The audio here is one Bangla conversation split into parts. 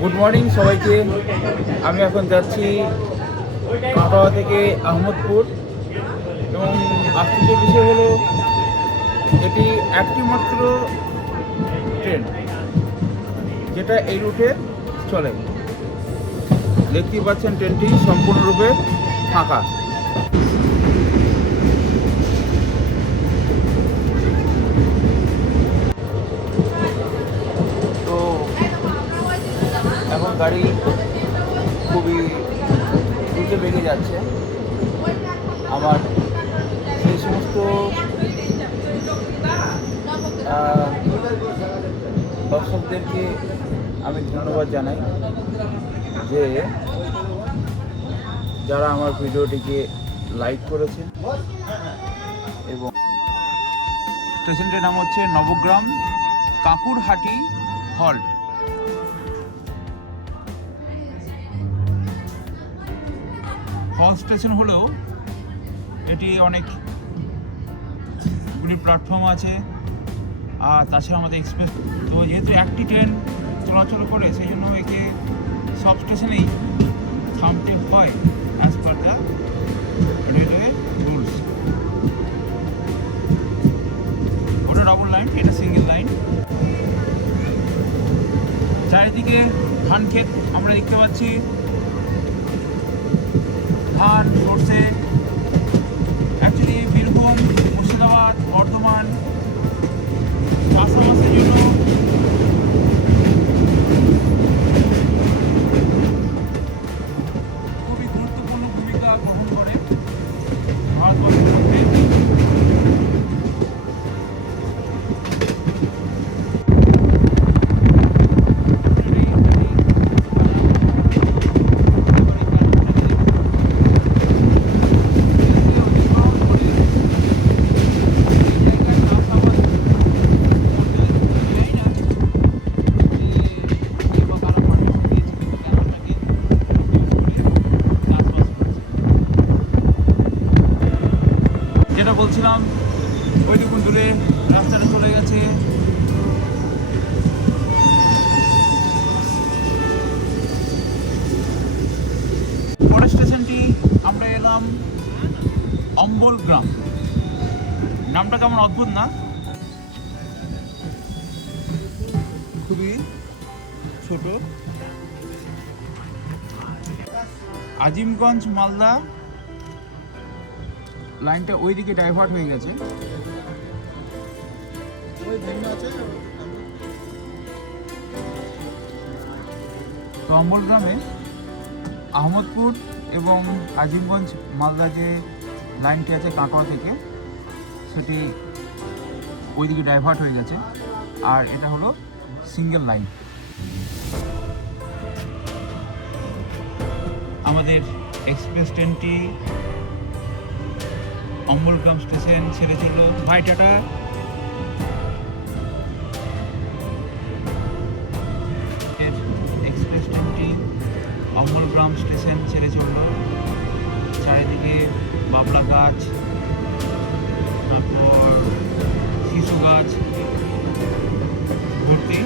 গুড মর্নিং সবাইকে। আমি এখন যাচ্ছি কাটোয়া থেকে আহমদপুর এবং আজকের বিষয় হলো এটি একটি মাত্র ট্রেন যেটা এই রুটে চলে। দেখতেই পাচ্ছেন ট্রেনটি সম্পূর্ণরূপে ফাঁকা। তো এখন গাড়ি খুবই দ্রুত বেগে যাচ্ছে। আমার সেই সমস্ত দর্শকদেরকে আমি ধন্যবাদ জানাই যে যারা আমার ভিডিওটিকে লাইক করেছে। এবং স্টেশনটির নাম হচ্ছে নবগ্রাম কাকুরহাটি হল্ট। হল স্টেশন হলেও এটি অনেকগুলি প্ল্যাটফর্ম আছে, আর তাছাড়া আমাদের এক্সপ্রেস। তো যেহেতু একটি ট্রেন চলাচল করে সেই জন্য একে সব স্টেশনেই থামতে হয় as per the railway rules. ওটা ডাবল লাইন, এটা সিঙ্গেল লাইন। চারিদিকে ধান ক্ষেত আমরা দেখতে পাচ্ছি, ধান, সর্ষে। অ্যাকচুয়ালি বীরভূম, মুর্শিদাবাদ, বর্ধমান চাষাবাসের জন্য খুবই গুরুত্বপূর্ণ ভূমিকা গ্রহণ করে ভারতবর্ষের মধ্যে। যেটা বলছিলাম, ওই দেখুন দূরে রাস্তাটা চলে গেছে। পরের স্টেশনটি আমরা এলাম অম্বল গ্রাম। নামটা কেমন অদ্ভুত না? খুবই ছোট। আজিমগঞ্জ মালদা লাইনটা ওই দিকে ডাইভার্ট হয়ে গেছে। তো অম্বল গ্রামে আহমদপুর এবং আজিমগঞ্জ মালদা যে লাইনটি আছে কাটোয়া থেকে, সেটি ওই দিকে ডাইভার্ট হয়ে গেছে, আর এটা হলো সিঙ্গেল লাইন। আমাদের এক্সপ্রেস ট্রেনটি অম্বলগ্রাম স্টেশন ছেড়ে চলল। ভাই টাটা। এক্সপ্রেস ট্রেনটি অম্বলগ্রাম স্টেশন ছেড়ে চলল। চারিদিকে বাবলা গাছ, তারপর শিশু গাছ ভর্তি।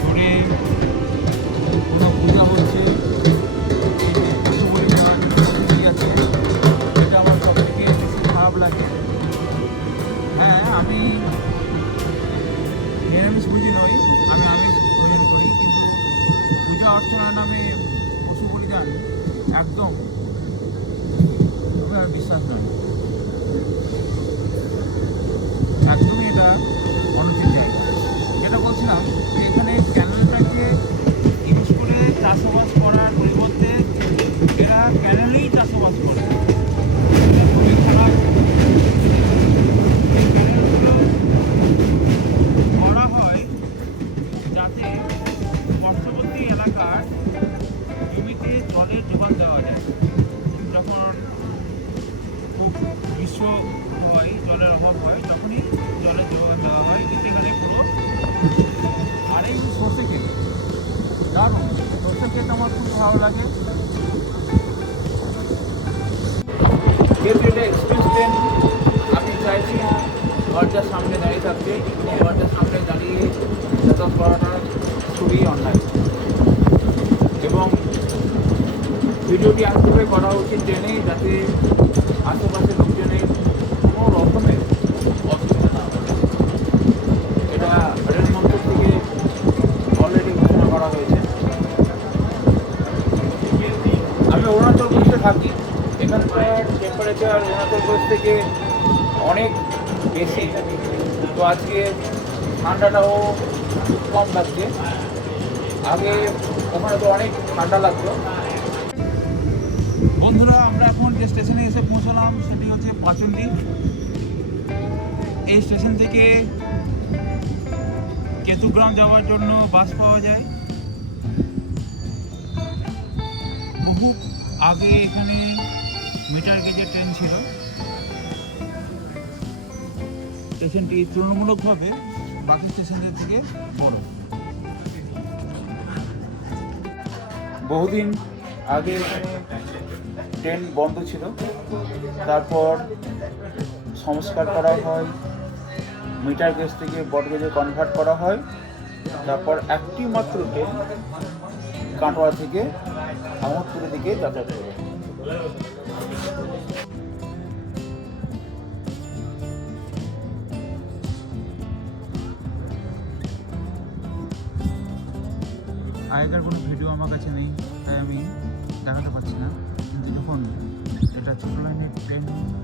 ঘুরে কোনো পূজা হচ্ছে, এটা আমার সব থেকে বেশি খারাপ লাগে। হ্যাঁ, আমি নিরামিষ ভোজী নই, আমি আমিষ ভোজন করি, কিন্তু পূজা অর্চনার নামে পশু বলিদান একদম আর বিশ্বাস নয়। একদমই এটা অনুচিত জায়গা। যেটা বলছিলাম যে এখানে ক্যানেলটাকে ইউজ করে চাষাবাস করার পরিবর্তে এরা ক্যানেলেই চাষাবাস করে। খুবই খারাপ। এই ক্যানেলগুলো করা হয় যাতে পার্শ্ববর্তী এলাকার জমিতে জলের যোগান দেওয়া যায়। যখন খুব গ্রীষ্ম হয়, জলের অভাব হয়, তখনই জলের যোগান দেওয়া হয়। কিন্তু এখানে পুরো আর এই সর্ষে ক্ষেত, দারুণ সর্ষে ক্ষেত, আমার খুব ভালো লাগে। যেহেতু এটা এক্সপ্রেস ট্রেন, আমি চাইছি না দরজার সামনে দাঁড়িয়ে থাকতে। দরজার সামনে দাঁড়িয়ে যাতায়াত করাটা খুবই অন্যায়। ভিডিওটি এমনভাবে করা উচিত ট্রেনে, যাতে আশেপাশে লোকজনের কোনো রকমের অসুবিধা না হয়। এটা রেল মন্ত্রক থেকে অলরেডি ঘোষণা করা হয়েছে। আমি অরুণাচল প্রদেশে থাকি, এখানকার টেম্পারেচার অরুণাচল প্রদেশ থেকে অনেক বেশি। তো আজকে ঠান্ডাটাও কম লাগছে, আগে ওখানে তো অনেক ঠান্ডা লাগতো। বন্ধুরা, আমরা এখন যে স্টেশনে এসে পৌঁছলাম সেটি হচ্ছে পাচুন্ডি। এই স্টেশন থেকে কেতুগ্রাম যাওয়ার জন্য বাস পাওয়া যায়। বহু আগে এখানে মিটার গেজের ট্রেন ছিল। স্টেশনটি তুলনামূলকভাবে বাকি স্টেশনের থেকে বড়। বহুদিন আগে এখানে ট্রেন বন্ধ ছিল, তারপর সংস্কার করা হয়, মিটার গেজ থেকে ব্রড গেজে কনভার্ট করা হয়। তারপর একটি মাত্র ট্রেন কাটোয়া থেকে আহমদপুরের দিকে যাতায়াত করে। আগেকার কোনো ভিডিও আমার কাছে নেই, তাই আমি দেখাতে পারছি না। কিন্তু যখন এটা ছোটো লাইনের ট্রেন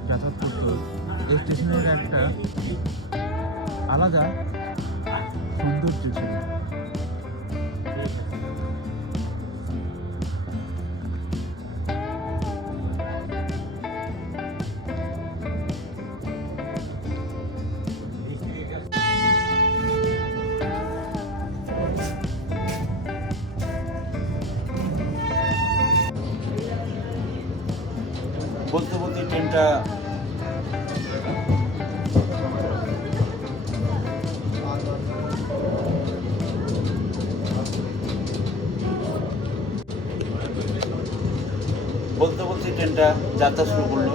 যাতায়াত করতো, এই স্টেশনের একটা আলাদা সৌন্দর্য ছিল। বলতে বলতে ট্রেনটা যাত্রা শুরু করলো।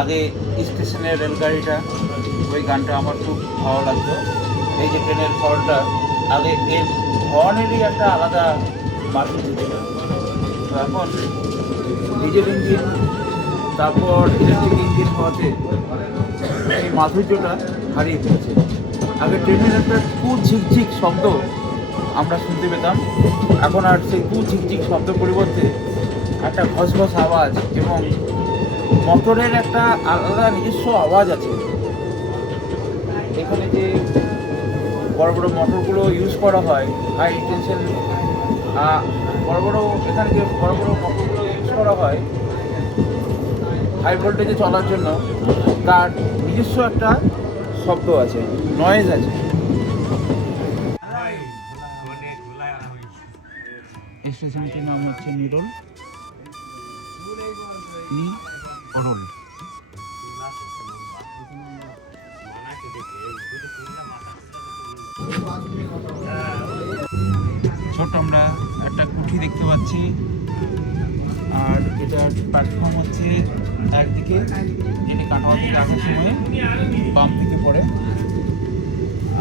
আগে স্টেশনের রেলগাড়িটা, ওই গানটা আমার খুব ভালো লাগতো। এই যে ট্রেনের হর্নটা, আগে এর হর্নেরই একটা আলাদা মাধুর্য ছিল। তো এখন ডিজেল ইঞ্জিন, তারপর ইলেকট্রিক ইঞ্জিন হওয়াতে এই মাধুর্যটা হারিয়ে ফেলেছে। আগে ট্রেনের একটা ঝিকঝিক শব্দ আমরা শুনতে পেতাম, এখন আর সেই ঝিকঝিক শব্দ পরিবর্তে একটা ঘসঘস আওয়াজ এবং মোটরের একটা আলাদা নিজস্ব আওয়াজ আছে। এখানে যে বড় বড় মোটরগুলো ইউজ করা হয়, হাই টেনশন এখানে যে বড় বড় মোটরগুলো ইউজ করা হয় হাই ভোল্টেজে চলার জন্য, তার নিজস্ব একটা শব্দ আছে, নয়েজ আছে। স্টেশনটির নাম হচ্ছে নিরোল। ছোট আমরা একটা কুঠি দেখতে পাচ্ছি, আর এটার প্ল্যাটফর্ম হচ্ছে একদিকে, যেটা কাটোয়া থেকে আসার সময় বাম দিকে পড়ে।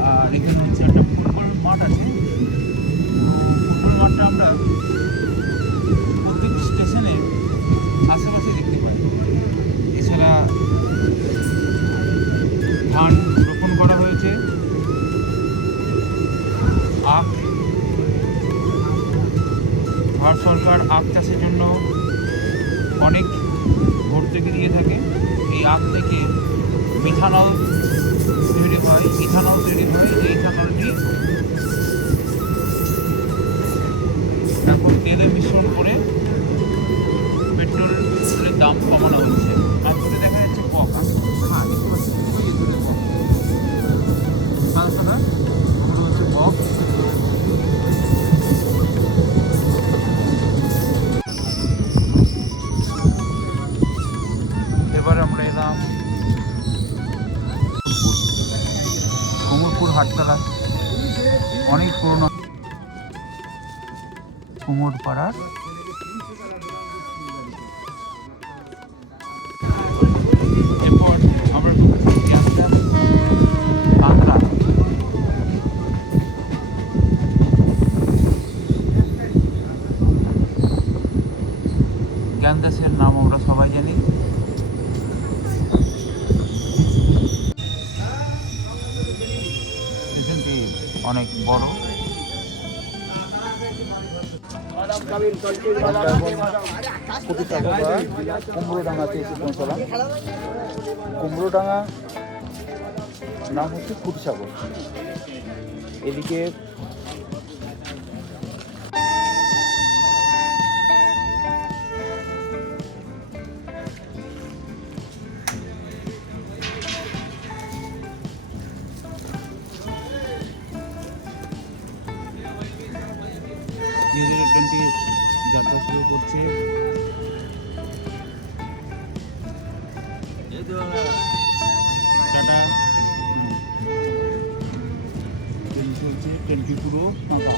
আর এখানে হচ্ছে একটা ফুটবল মাঠ আছে। ফুটবল মাঠটা আমরা প্রত্যেক স্টেশনে আশেপাশে দেখতে পাই। এছাড়া ধান রোপণ করা হয়েছে, আখ, ভারত সরকার আখ চাষের জন্য অনেক ভর্তুকি দিয়ে থাকে। এই আখ থেকে ইথানল তৈরি হয়। এই ইথানলটি এখন তেলে মিশ্রণ করে পেট্রোলের দাম কমানো হচ্ছে। তারপরে দেখা যাচ্ছে বক, হচ্ছে বক। এবারে আমরা এলাম কোমরপুর হাটতলা, অনেক পুরনো কুমোরপাড়ার। এরপর আমরা গ্যাসটা কাঁকড়া। ক্যানভাসের নাম আমরা সবাই জানি। স্টেশনটি অনেক বড়। কুমড়োডাঙ্গাতে এসে পৌঁছলাম। কুমড়োডাঙ্গা নাম হচ্ছে কুটিসাগর। এদিকে ধীরে ধীরে ট্রেনটি যাত্রা শুরু করছে। টাটা। ট্রেন চলছে, ট্রেনটি পুরো ফাঁকা।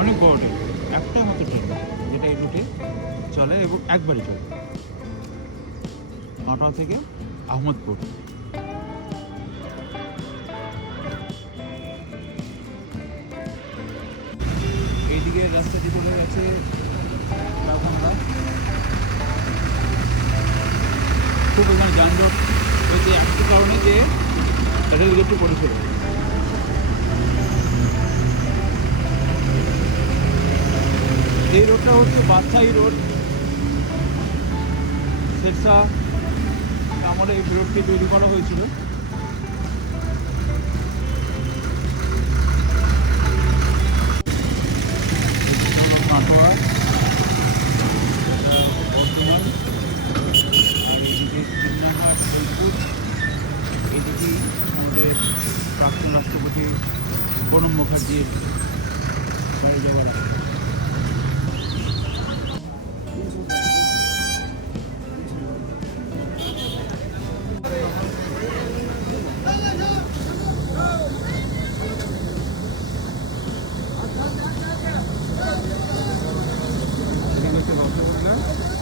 অনেক বড় ট্রেন, একটা মতো ট্রেন যেটা এই রুটে চলে এবং একবারই চলে নটা থেকে আহমদপুর। এইদিকে রাস্তাটি চলে গেছে ডাকবাংলা। খুব ওখানে যানজট হয়েছে একটা কারণে যে রেলগেটটি পড়েছিল। এই রোডটা হচ্ছে বাদশাহী রোড। শেরশাহ আমলে এই রোডটি তৈরি করা হয়েছিল। কাটোয়া, বর্ধমান, আর এইদিকে কৃষ্ণাঘাট, বোলপুর। এইদিকেই আমাদের প্রাক্তন রাষ্ট্রপতি প্রণব মুখার্জির বাড়ি যাওয়ার আগে।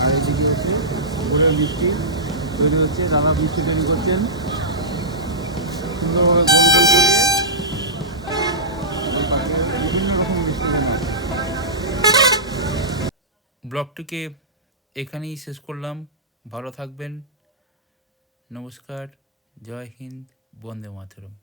আর এদিকে হচ্ছে গোলের মিষ্টি তৈরি হচ্ছে। দাদা মিষ্টি তৈরি করছেন সুন্দরভাবে গোল গোল করিয়ে। বিভিন্ন রকম মিষ্টি বানায়। ব্লগটিকে এখানেই শেষ করলাম। ভালো থাকবেন। নমস্কার, জয় হিন্দ, বন্দে মাতরম।